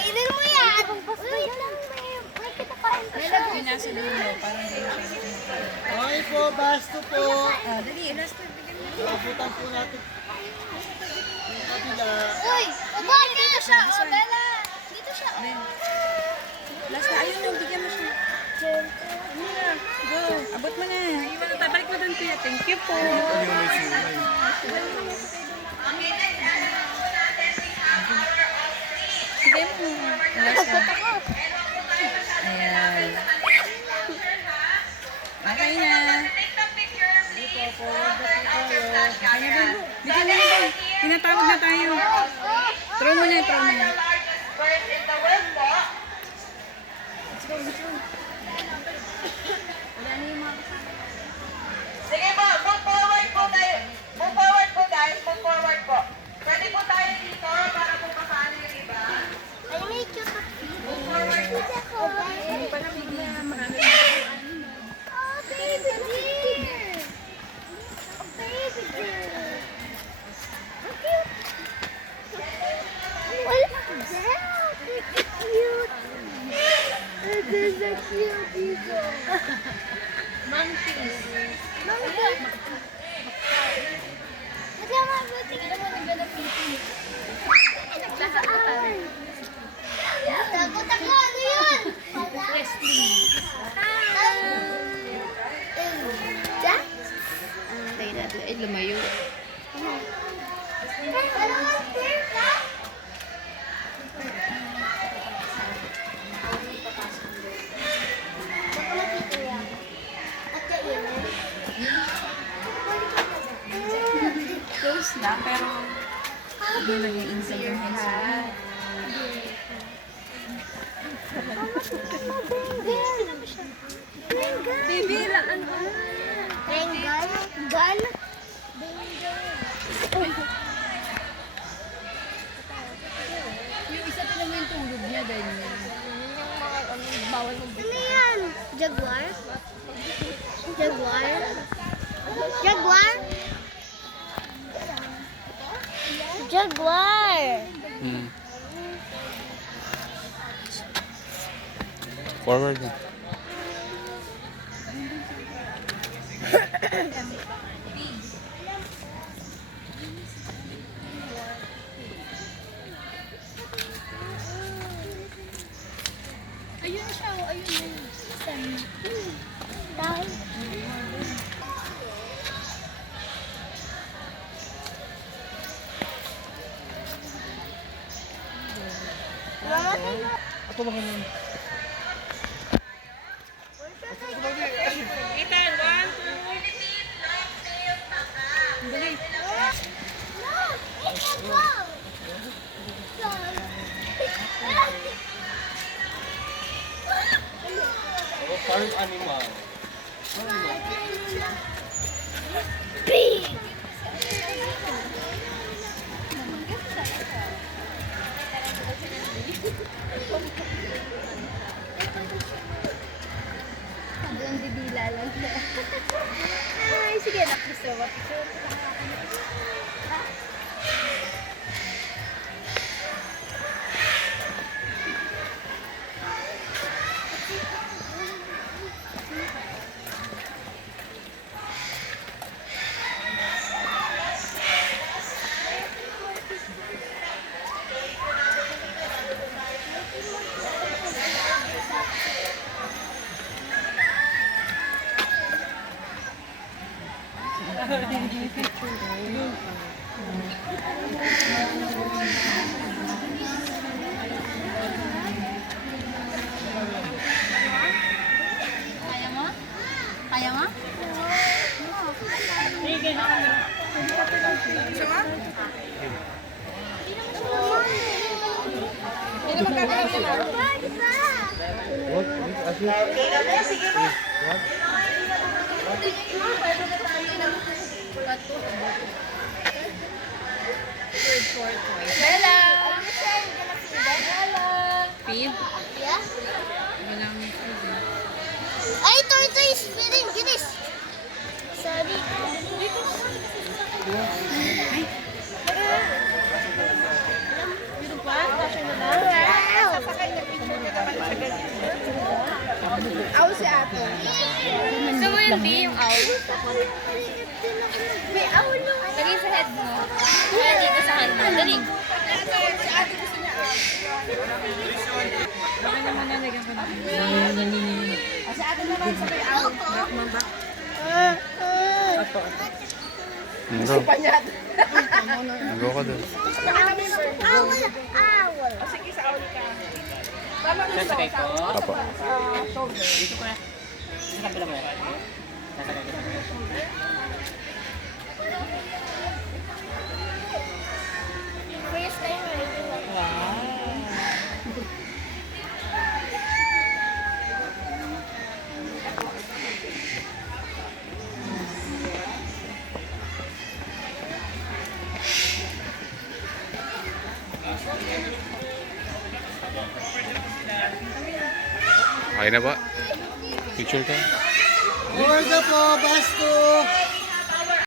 Kainin mo yan! Wait lang, may kinakain pa siya. May nasa dulo, parang hindi siya. Okay po, basto po. Dali, last na bigyan mo. Abutan po natin. Yung kabila. Uy! Aba, dito siya! Oh, Bella! Dito siya! Last na, ayun yung bigyan mo siya. Ano na? Go, abot mo na. Iwan na tayo, balik mo doon kuya. Thank you po. Ano yung may sumay? Sige mo. Last na. Ayan. Okay na. Dito, forward na po tayo. Bigyan mo na ba? Tinatawag na tayo. Throw mo na, throw mo na. Sige po, move forward po tayo. Move forward po guys, move forward po. Pwede po tayo dito para po makano yung iba. Ay, may cute. Move forward po. Hindi pa na bigla. Marami. Oh, baby deer! Oh, baby deer! Ang cute! Wala! Damn! It's cute! It is a cute dito. Monkeys. Monkey! Ito nga, buti ka naman naglalapiti. Naglasaan! Takot ako! Ano yun? Wrestling. Jack? Tayo natin. Ay, lumayo. Close na, pero hindi lang yung inside yung hands mo. Baby, laan mo. Gun? Gun? Yung isa pa naman yung tulog niya, ganyan. Bawal mo. Ano yan? Jaguar? Jaguar? Jaguar? Jaguar! Forward na. Ayun siya, ayun yun. Tao. Ato ba ganun? Ethan, 1, 2. Dali. No! It's a ball! Farm animal. Big! Hanggang didila lang siya. Ay, sige na. Gusto mo? Kaya mo? Kaya mo? Hindi naman gagawin mo. What? Okay na ba? Sige po. Bella! Feed? Yeah? Walang Ay, ito yung spinning. Ginis. Sorry. Meron pa? Kasya na lang? Wow! yan, B, yung owl. May aulo. Lagay sa head mo. Kaya dito sa hand mo. Dali. Go. Go ka doon. Owl. Owl. Sasakay ko. Apo. Dito ko na. Sa kabila mo. Sasakay ko. First time riding. Okay na ba? Picture ka? Orga po, basto!